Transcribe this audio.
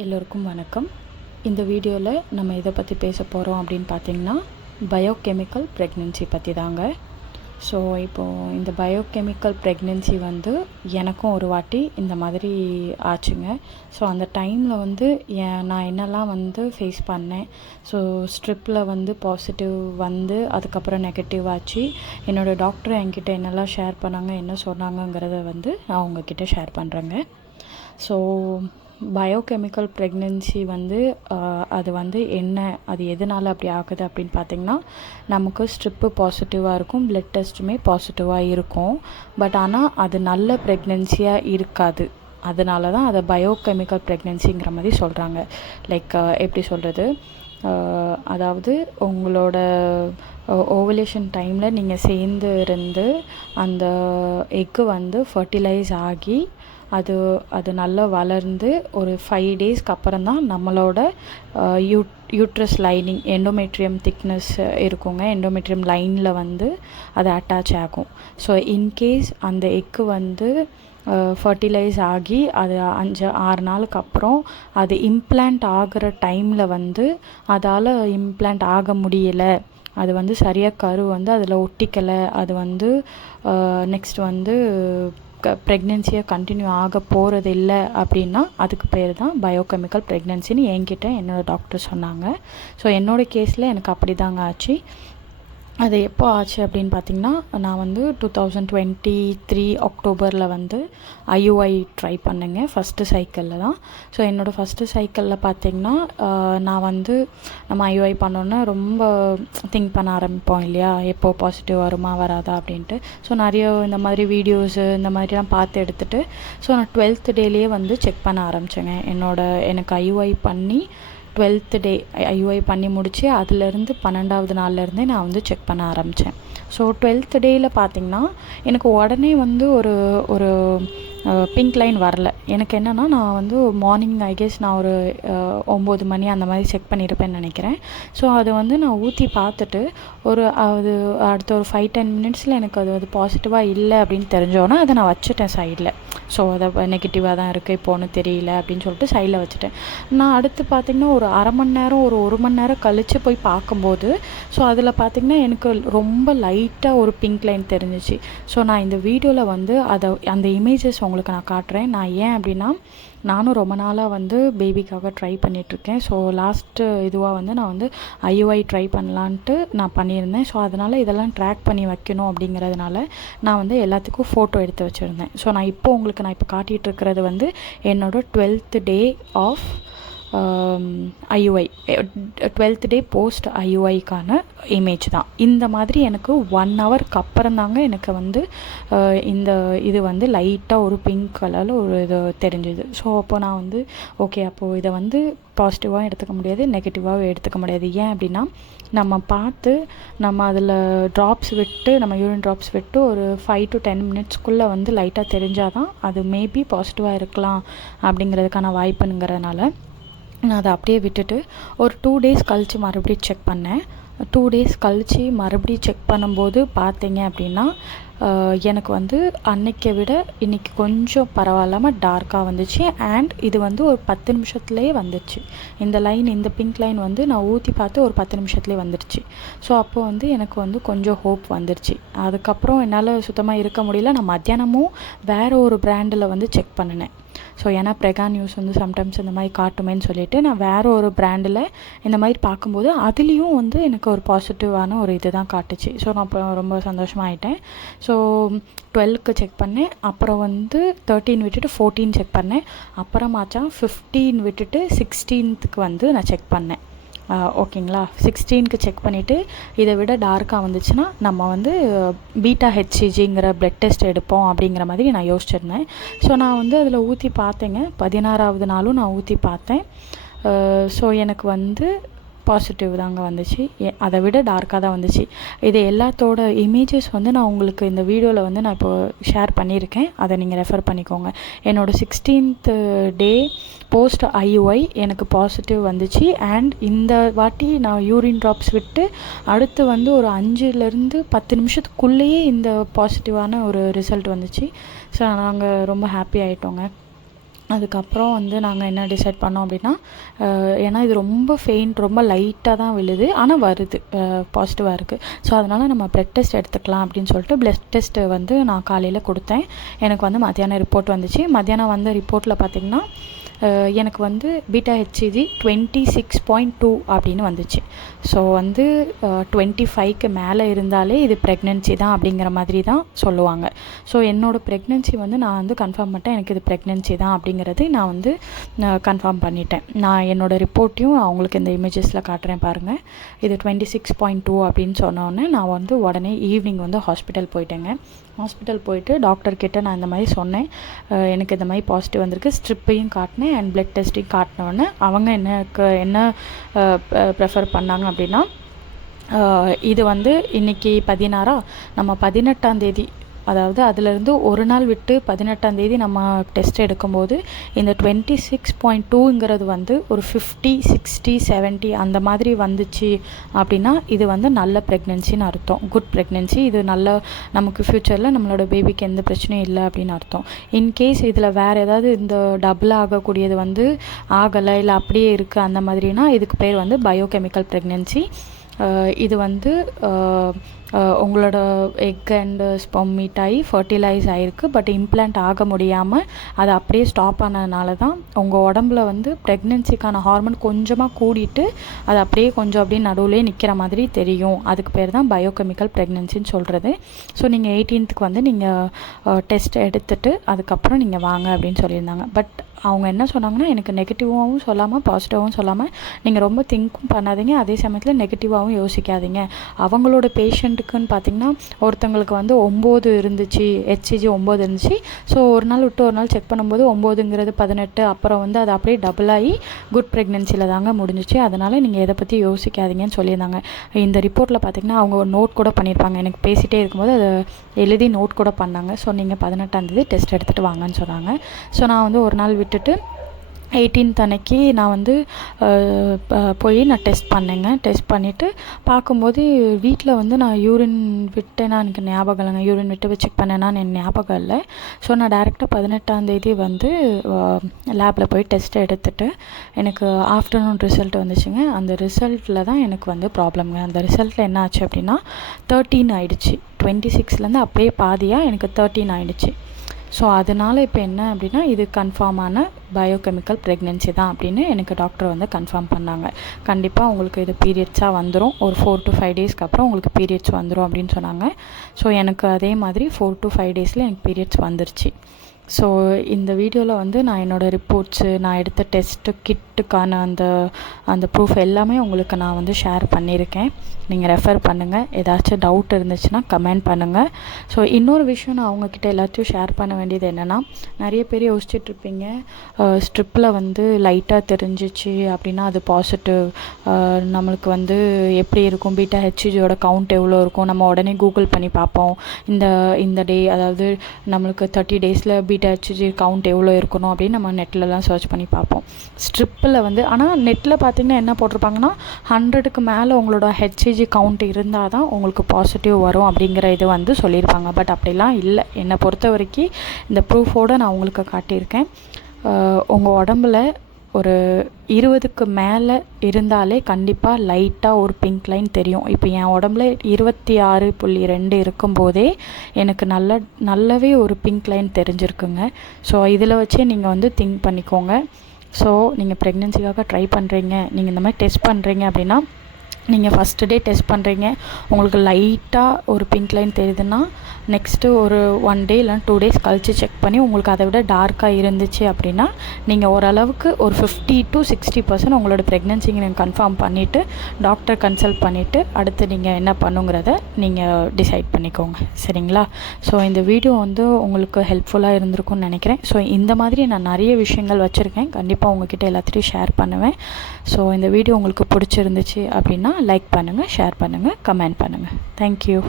எல்லோருக்கும் வணக்கம். இந்த வீடியோவில் நம்ம இதை பற்றி பேச போகிறோம் அப்படின்னு பார்த்திங்கன்னா பயோகெமிக்கல் ப்ரெக்னென்சி பற்றி தாங்க. ஸோ இப்போது இந்த பயோகெமிக்கல் ப்ரெக்னென்சி வந்து எனக்கும் ஒரு வாட்டி இந்த மாதிரி ஆச்சுங்க. ஸோ அந்த டைமில் வந்து நான் என்னெல்லாம் வந்து ஃபேஸ் பண்ணேன். ஸோ ஸ்ட்ரிப்பில் வந்து பாசிட்டிவ் வந்து அதுக்கப்புறம் நெகட்டிவ் ஆச்சு. என்னோடய டாக்டர் என்கிட்ட என்னெல்லாம் ஷேர் பண்ணாங்க, என்ன சொன்னாங்கங்கிறத வந்து நான் உங்ககிட்ட ஷேர் பண்ணுறேங்க. ஸோ பயோகெமிக்கல் ப்ரெக்னென்சி வந்து அது வந்து என்ன, அது எதனால் அப்படி ஆகுது அப்படின்னு பார்த்திங்கன்னா, நமக்கு ஸ்ட்ரிப்பு பாசிட்டிவாக இருக்கும், பிளட் டெஸ்ட்டுமே பாசிட்டிவாக இருக்கும். பட் ஆனால் அது நல்ல ப்ரெக்னென்சியாக இருக்காது. அதனால தான் அதை பயோகெமிக்கல் ப்ரெக்னென்சிங்கிற மாதிரி சொல்கிறாங்க. லைக் எப்படி சொல்கிறது, அதாவது உங்களோட ஓவலேஷன் டைமில் நீங்கள் சேர்ந்து இருந்து அந்த எக்கு வந்து ஃபர்டிலைஸ் ஆகி அது நல்லா வளர்ந்து ஒரு 5 டேஸ்க்கு அப்புறம் தான் நம்மளோட யூட்ரஸ் லைனிங் எண்டோமெட்ரியம் திக்னஸ் இருக்குங்க. எண்டோமெட்ரியம் லைனில் வந்து அது அட்டாச் ஆகும். ஸோ இன்கேஸ் அந்த எக்கு வந்து ஃபர்டிலைஸ் ஆகி அது 5-6 நாளுக்கு அப்புறம் அது இம்ப்ளான்ட் ஆகிற டைமில் வந்து அதால் இம்ப்ளான்ட் ஆக முடியலை, அது வந்து சரியாக கரு வந்து அதில் ஒட்டிக்கலை, அது வந்து நெக்ஸ்ட் வந்து ப்ரெக்னென்சியாக கண்டினியூ ஆக போகிறது இல்லை அப்படின்னா அதுக்கு பேர் தான் பயோகெமிக்கல் ப்ரெக்னென்சின்னு என்கிட்ட என்னோடய டாக்டர் சொன்னாங்க. ஸோ என்னோடய கேஸில் எனக்கு அப்படி தாங்க ஆச்சு. அது எப்போ ஆச்சு அப்படின்னு பார்த்திங்கன்னா, நான் வந்து 2023 அக்டோபரில் வந்து ஐயுஐ ட்ரை பண்ணேங்க, ஃபஸ்ட்டு சைக்கிளில் தான். ஸோ என்னோடய ஃபஸ்ட்டு சைக்கிளில் பார்த்திங்கன்னா, நான் வந்து நம்ம ஐயுஐ பண்ணோன்னா ரொம்ப திங்க் பண்ண ஆரம்பிப்போம் இல்லையா, எப்போ பாசிட்டிவ் வருமா வராதா அப்படின்ட்டு. ஸோ நிறைய இந்த மாதிரி வீடியோஸு இந்த மாதிரிலாம் பார்த்து எடுத்துகிட்டு ஸோ நான் 12th டேலேயே வந்து செக் பண்ண ஆரம்பித்தேங்க. எனக்கு ஐயுஐ பண்ணி 12th டே ஐயுஐ பண்ணி முடித்து அதுலேருந்து 12வது நாள்லேருந்தே நான் வந்து செக் பண்ண ஆரம்பித்தேன். ஸோ 12th டேயில் பார்த்திங்கன்னா எனக்கு உடனே வந்து ஒரு பிங்க் லைன் வரல. எனக்கு என்னென்னா, நான் வந்து மார்னிங் நான் ஒரு 9 மணி அந்த மாதிரி செக் பண்ணியிருப்பேன்னு நினைக்கிறேன். ஸோ அது வந்து நான் ஊற்றி பார்த்துட்டு அது அடுத்த ஒரு 5-10 மினிட்ஸில் எனக்கு அது பாசிட்டிவாக இல்லை அப்படின்னு தெரிஞ்சோன்னா அதை நான் வச்சுட்டேன் சைடில். ஸோ அதை நெகட்டிவாக தான் இருக்குது, இப்போ ஒன்றும் தெரியல அப்படின்னு சொல்லிட்டு சைடில் வச்சுட்டேன். நான் அடுத்து பார்த்திங்கன்னா ஒரு அரை மணி நேரம் 1 மணி நேரம் கழித்து போய் பார்க்கும்போது ஸோ அதில் பார்த்திங்கன்னா எனக்கு ரொம்ப லைட்டாக ஒரு பிங்க் லைன் தெரிஞ்சிச்சு. ஸோ நான் இந்த வீடியோவில் வந்து அந்த இமேஜஸ் உங்களுக்கு நான் காட்டுறேன். நான் ஏன் அப்படின்னா, நானும் ரொம்ப நாளாக வந்து பேபிக்காக ட்ரை பண்ணிகிட்ருக்கேன். ஸோ லாஸ்ட்டு இதுவாக வந்து நான் வந்து ஐயுஐ ட்ரை பண்ணலான்ட்டு நான் பண்ணியிருந்தேன். ஸோ அதனால் இதெல்லாம் ட்ராக் பண்ணி வைக்கணும் அப்படிங்கிறதுனால நான் வந்து எல்லாத்துக்கும் ஃபோட்டோ எடுத்து வச்சுருந்தேன். ஸோ நான் இப்போ காட்டிகிட்ருக்கிறது வந்து என்னோடய 12th day of IUI, 12th day post ஐயுஐக்கான இமேஜ் தான். இந்த மாதிரி எனக்கு 1 ஹவருக்கு அப்புறம் தாங்க எனக்கு வந்து இந்த இது வந்து லைட்டாக ஒரு பிங்க் கலரில் ஒரு இது தெரிஞ்சுது. ஸோ அப்போ நான் வந்து ஓகே, அப்போது இதை வந்து பாசிட்டிவாகவும் எடுத்துக்க முடியாது, நெகட்டிவாகவும் எடுத்துக்க முடியாது. ஏன் அப்படின்னா, நம்ம அதில் ட்ராப்ஸ் விட்டு நம்ம யூரின் ட்ராப்ஸ் விட்டு ஒரு 5 to 10 மினிட்ஸ்க்குள்ளே வந்து லைட்டாக தெரிஞ்சால் தான் அது மேபி பாசிட்டிவாக இருக்கலாம் அப்படிங்கிறதுக்கான வாய்ப்புங்கிறதுனால நான் அதை அப்படியே விட்டுட்டு ஒரு 2 டேஸ் கழித்து மறுபடியும் செக் பண்ணேன். 2 டேஸ் கழித்து மறுபடியும் செக் பண்ணும்போது பார்த்தீங்க அப்படின்னா, எனக்கு வந்து அன்னைக்கை விட இன்றைக்கி கொஞ்சம் பரவாயில்லாமல் டார்க்காக வந்துச்சு. அண்ட் இது வந்து ஒரு 10 நிமிஷத்துலேயே வந்துடுச்சு. இந்த பிங்க் லைன் வந்து நான் ஊற்றி பார்த்து ஒரு 10 நிமிஷத்துலேயே வந்துடுச்சு. ஸோ அப்போது வந்து எனக்கு வந்து கொஞ்சம் ஹோப் வந்துடுச்சு. அதுக்கப்புறம் என்னால் சுத்தமாக இருக்க முடியல. நான் மத்தியானமும் வேறு ஒரு பிராண்டில் வந்து செக் பண்ணினேன். ஸோ ஏன்னா ப்ரெகா நியூஸ் வந்து சம்டைம்ஸ் இந்த மாதிரி காட்டுமேன்னு சொல்லிவிட்டு நான் வேறு ஒரு பிராண்டில் இந்த மாதிரி பார்க்கும்போது அதுலேயும் வந்து எனக்கு ஒரு பாசிட்டிவான ஒரு இது தான் காட்டுச்சு. ஸோ நான் அப்போ ரொம்ப சந்தோஷமாயிட்டேன். ஸோ 12க்கு செக் பண்ணேன், அப்புறம் வந்து 13 விட்டுட்டு 14 செக் பண்ணேன், அப்புறமாச்சா 15 விட்டுட்டு 16க்கு வந்து நான் செக் பண்ணேன். ஓகேங்களா, 16க்கு செக் பண்ணிவிட்டு இதை விட டார்க்காக வந்துச்சுன்னா நம்ம வந்து பீட்டா ஹெச்சிஜிங்கிற பிளட் டெஸ்ட் எடுப்போம் அப்படிங்கிற மாதிரி நான் யோசிச்சிருந்தேன். ஸோ நான் வந்து அதில் ஊற்றி பார்த்தேங்க. 16வது நாளும் நான் ஊற்றி பார்த்தேன். ஸோ எனக்கு வந்து பாசிட்டிவ் தாங்க வந்துச்சு. அதை விட டார்க்காக தான் வந்துச்சு. இது எல்லாத்தோட இமேஜஸ் வந்து நான் உங்களுக்கு இந்த வீடியோவில் வந்து நான் இப்போது ஷேர் பண்ணியிருக்கேன். அதை நீங்கள் ரெஃபர் பண்ணிக்கோங்க. என்னோடய 16th டே போஸ்ட் ஐயுஐ எனக்கு பாசிட்டிவ் வந்துச்சு. அண்ட் இந்த வாட்டி நான் யூரின் ட்ராப்ஸ் விட்டு அடுத்து வந்து ஒரு 5லேருந்து 10 நிமிஷத்துக்குள்ளேயே இந்த பாசிட்டிவான ஒரு ரிசல்ட் வந்துச்சு. ஸோ நாங்கள் ரொம்ப ஹாப்பி ஆகிட்டோங்க. அதுக்கப்புறம் வந்து நாங்கள் என்ன டிசைட் பண்ணோம் அப்படின்னா, ஏன்னா இது ரொம்ப ஃபெயிண்ட், ரொம்ப லைட்டாக தான் விழுது, ஆனால் வருது, பாசிட்டிவாக இருக்குது. ஸோ அதனால் நம்ம பிளட் டெஸ்ட் எடுத்துக்கலாம் அப்படின்னு சொல்லிட்டு பிளட் டெஸ்ட்டு வந்து நான் காலையில் கொடுத்தேன். எனக்கு வந்து மத்தியானம் ரிப்போர்ட் வந்துச்சு. மத்தியானம் வந்த ரிப்போர்ட்டில் பார்த்திங்கன்னா எனக்கு வந்து பீட்டா ஹெச்சிஜி 26.2 அப்படின்னு வந்துச்சு. ஸோ வந்து 25க்கு மேலே இருந்தாலே இது ப்ரெக்னென்சி தான் அப்படிங்கிற மாதிரி தான் சொல்லுவாங்க. ஸோ என்னோடய ப்ரெக்னென்சி வந்து நான் வந்து கன்ஃபார்ம் பண்ணிட்டேன், எனக்கு இது ப்ரெக்னென்சி தான் அப்படிங்கிறது நான் வந்து கன்ஃபார்ம் பண்ணிட்டேன். நான் என்னோடய ரிப்போர்ட்டையும் அவங்களுக்கு இந்த இமேஜஸில் காட்டுறேன் பாருங்கள். இது 26.2 அப்படின்னு சொன்னோடனே நான் வந்து உடனே ஈவினிங் வந்து ஹாஸ்பிட்டல் போயிட்டேங்க. ஹாஸ்பிட்டல் போயிட்டு டாக்டர்கிட்ட நான் இந்த மாதிரி சொன்னேன், எனக்கு இந்த மாதிரி பாசிட்டிவ் வந்திருக்கு. ஸ்ட்ரிப்பையும் காட்டினேன் அண்ட் பிளட் டெஸ்ட்டையும் காட்டினோடனே அவங்க என்ன ப்ரெஃபர் பண்ணாங்க அப்படின்னா, இது வந்து இன்றைக்கி 16 நம்ம 18ஆம், அதாவது அதிலேருந்து ஒரு நாள் விட்டு 18ஆம் நம்ம டெஸ்ட் எடுக்கும்போது இந்த 26.2ங்கிறது வந்து ஒரு 50, 60, 70 அந்த மாதிரி வந்துச்சு அப்படின்னா இது வந்து நல்ல ப்ரெக்னென்சின்னு அர்த்தம், குட் ப்ரெக்னென்சி. இது நல்ல நமக்கு ஃப்யூச்சரில் நம்மளோட பேபிக்கு எந்த பிரச்சனையும் இல்லை அப்படின்னு அர்த்தம். இன்கேஸ் இதில் வேறு ஏதாவது இந்த டபுள் ஆகக்கூடியது வந்து ஆகலை, இல்லை அப்படியே இருக்குது அந்த மாதிரினா இதுக்கு பேர் வந்து பயோகெமிக்கல் ப்ரெக்னென்சி. இது வந்து உங்களோட எக் அண்ட் ஸ்பெர்ம் மீட் ஆகி ஃபர்டிலைஸ் ஆகிருக்கு, பட் இம்ப்ளான்ட் ஆக முடியாமல் அது அப்படியே ஸ்டாப் ஆனதுனால தான் உங்கள் உடம்புல வந்து ப்ரெக்னென்சிக்கான ஹார்மோன் கொஞ்சமாக கூடிட்டு அது அப்படியே கொஞ்சம் அப்படியே நடுவுலேயே நிற்கிற மாதிரி தெரியும். அதுக்கு பேர் தான் பயோகெமிக்கல் ப்ரெக்னென்சின்னு சொல்கிறது. ஸோ நீங்கள் 18க்கு வந்து நீங்கள் டெஸ்ட் எடுத்துகிட்டு அதுக்கப்புறம் நீங்கள் வாங்க அப்படின்னு சொல்லியிருந்தாங்க. பட் அவங்க என்ன சொன்னாங்கன்னா, எனக்கு நெகட்டிவாகவும் சொல்லாமல் பாசிட்டிவாகவும் சொல்லாமல் நீங்கள் ரொம்ப திங்க்கும் பண்ணாதீங்க, அதே சமயத்தில் நெகட்டிவாகவும் யோசிக்காதீங்க. அவங்களோட பேஷண்ட்டுக்குன்னு பார்த்திங்கன்னா ஒருத்தங்களுக்கு வந்து 9 இருந்துச்சு, ஹெச்சிஜி 9 இருந்துச்சு. ஸோ ஒரு நாள் விட்டு ஒரு நாள் செக் பண்ணும்போது 9ங்கிறது 18, அப்புறம் வந்து அது அப்படியே டபுள் ஆகி குட் ப்ரெக்னென்சியில் தாங்க முடிஞ்சிச்சு. அதனால் நீங்கள் எதை பற்றி யோசிக்காதீங்கன்னு சொல்லியிருந்தாங்க. இந்த ரிப்போர்ட்டில் பார்த்திங்கன்னா அவங்க ஒரு நோட் கூட பண்ணியிருப்பாங்க, எனக்கு பேசிகிட்டே இருக்கும்போது அதை எழுதி நோட் கூட பண்ணாங்க. ஸோ நீங்கள் 18ஆம் டெஸ்ட் எடுத்துகிட்டு வாங்கன்னு சொன்னாங்க. ஸோ நான் வந்து ஒரு நாள் விட்டுட்டு 18th அன்னைக்கு நான் வந்து போய் நான் டெஸ்ட் பண்ணேங்க. டெஸ்ட் பண்ணிவிட்டு பார்க்கும்போது வீட்டில் வந்து நான் யூரின் விட்டேன்னா எனக்கு ஞாபகம் இல்லைங்க, யூரின் விட்டு செக் பண்ணேன்னா எனக்கு ஞாபகம் இல்லை. ஸோ நான் டேரெக்டாக 18ஆம் வந்து லேபில் போய் டெஸ்ட் எடுத்துகிட்டு எனக்கு ஆஃப்டர்நூன் ரிசல்ட் வந்துச்சுங்க. அந்த ரிசல்ட்டில் தான் எனக்கு வந்து ப்ராப்ளம்ங்க. அந்த ரிசல்ட்டில் என்ன ஆச்சு அப்படின்னா 13 ஆகிடுச்சு. 26லேருந்து அப்படியே பாதியாக எனக்கு 13 ஆகிடுச்சு. ஸோ அதனால் இப்போ என்ன அப்படின்னா இது கன்ஃபார்மான பயோகெமிக்கல் ப்ரெக்னென்சி தான் அப்படின்னு எனக்கு டாக்டர் வந்து கன்ஃபார்ம் பண்ணாங்க. கண்டிப்பாக உங்களுக்கு இது பீரியட்ஸாக வந்துடும், ஒரு 4 to 5 டேஸ்க்கு அப்புறம் உங்களுக்கு பீரியட்ஸ் வந்துடும் அப்படின்னு சொன்னாங்க. ஸோ எனக்கு அதே மாதிரி 4 to 5 டேஸில் எனக்கு பீரியட்ஸ் வந்துருச்சு. ஸோ இந்த வீடியோவில் வந்து நான் என்னோடய ரிப்போர்ட்ஸு, நான் எடுத்த டெஸ்ட்டு கிட்டுக்கான அந்த ப்ரூஃப் எல்லாமே உங்களுக்கு நான் வந்து ஷேர் பண்ணியிருக்கேன். நீங்கள் ரெஃபர் பண்ணுங்கள். ஏதாச்சும் டவுட் இருந்துச்சுன்னா கமெண்ட் பண்ணுங்கள். ஸோ இன்னொரு விஷயம் நான் அவங்கக்கிட்ட எல்லாத்தையும் ஷேர் பண்ண வேண்டியது என்னென்னா, நிறைய பேர் யோசிச்சுட்ருப்பீங்க ஸ்ட்ரிப்பில் வந்து லைட்டாக தெரிஞ்சிச்சு அப்படின்னா அது பாசிட்டிவ், நம்மளுக்கு வந்து எப்படி இருக்கும், பீட்டா ஹெச்சிஜியோட கவுண்ட் எவ்வளோ இருக்கும், நம்ம உடனே கூகுள் பண்ணி பார்ப்போம். இந்த டே, அதாவது நம்மளுக்கு 30 டேஸில் பீட்டா ஹெச்சிஜி கவுண்ட் எவ்வளோ இருக்கணும் அப்படின்னு நம்ம நெட்லலாம் சர்ச் பண்ணி பார்ப்போம். ஸ்ட்ரிப்பில் வந்து ஆனால் நெட்டில் பார்த்திங்கன்னா என்ன போட்டிருப்பாங்கன்னா 100க்கு மேலே உங்களோட ஹெச்சிஜி கவுண்ட் இருந்தால் தான் உங்களுக்கு பாசிட்டிவ் வரும் அப்படிங்கிற இது வந்து சொல்லியிருப்பாங்க. பட் அப்படிலாம் இல்லை. என்னை பொறுத்த வரைக்கும் இந்த ப்ரூஃபோடு நான் உங்களுக்கு காட்டியிருக்கேன். உங்கள் உடம்புல ஒரு 20க்கு மேலே இருந்தாலே கண்டிப்பாக லைட்டாக ஒரு பிங்க் லைன் தெரியும். இப்போ என் உடம்புல 26.2 இருக்கும்போதே எனக்கு நல்லாவே ஒரு பிங்க் லைன் தெரிஞ்சிருக்குங்க. ஸோ இதில் வச்சே நீங்கள் வந்து திங்க் பண்ணிக்கோங்க. ஸோ நீங்கள் ப்ரெக்னென்சிக்காக ட்ரை பண்ணுறீங்க, நீங்கள் இந்த மாதிரி டெஸ்ட் பண்ணுறீங்க அப்படின்னா, நீங்கள் ஃபஸ்ட்டு டே டெஸ்ட் பண்ணுறீங்க, உங்களுக்கு லைட்டாக ஒரு பிங்க் லைன் தெரியுதுன்னா நெக்ஸ்ட்டு ஒரு 1 டே இல்லை 2 டேஸ் கழித்து செக் பண்ணி உங்களுக்கு அதை விட டார்க்காக இருந்துச்சு அப்படின்னா நீங்கள் ஓரளவுக்கு ஒரு 50 to 60% உங்களோட ப்ரெக்னென்சிங்க நீங்கள் கன்ஃபார்ம் பண்ணிவிட்டு டாக்டர் கன்சல்ட் பண்ணிவிட்டு அடுத்து நீங்கள் என்ன பண்ணுங்கிறத நீங்கள் டிசைட் பண்ணிக்கோங்க. சரிங்களா? ஸோ இந்த வீடியோ வந்து உங்களுக்கு ஹெல்ப்ஃபுல்லாக இருந்திருக்கும்னு நினைக்கிறேன். ஸோ இந்த மாதிரி நான் நிறைய விஷயங்கள் வச்சுருக்கேன், கண்டிப்பாக உங்ககிட்ட எல்லாத்தையும் ஷேர் பண்ணுவேன். ஸோ இந்த வீடியோ உங்களுக்கு பிடிச்சிருந்துச்சு அப்படின்னா லைக் பண்ணுங்கள், ஷேர் பண்ணுங்கள், கமெண்ட் பண்ணுங்கள். தேங்க்யூ.